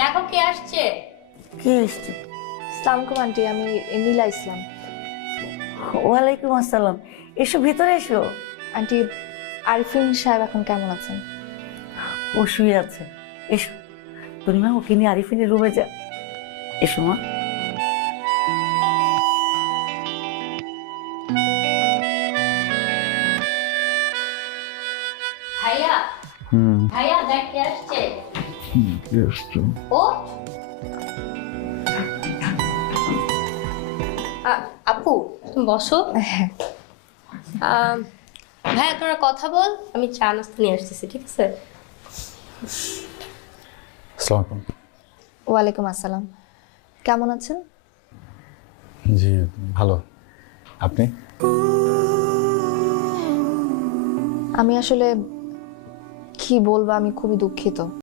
দেখো কে আসছে। কে এসছে? আসসালামু আন্টি, আমি নীলা ইসলাম। ওয়ালাইকুম আসসালাম। এসো, ভেতরে এসো। আন্টি, আরিফিন সাহেব এখন কেমন আছেন? ও শুয়ে আছে। এসো পূর্ণিমা, ওকে নিয়ে আরিফিনের রুমে যা। এসো মা। ভাইয়া ভাইয়া দেখ কে আসছে। ও আপু তুমি বসো। ভাইয়া তোরা কথা বল, আমি চা নাস্তা নিয়ে আসতেছি, ঠিক আছে? আসসালামু ওয়ালাইকুম আসসালাম। কেমন আছেন? জি ভালো। আপনি? আমি আসলে কি বলবো, আমি খুবই দুঃখিত।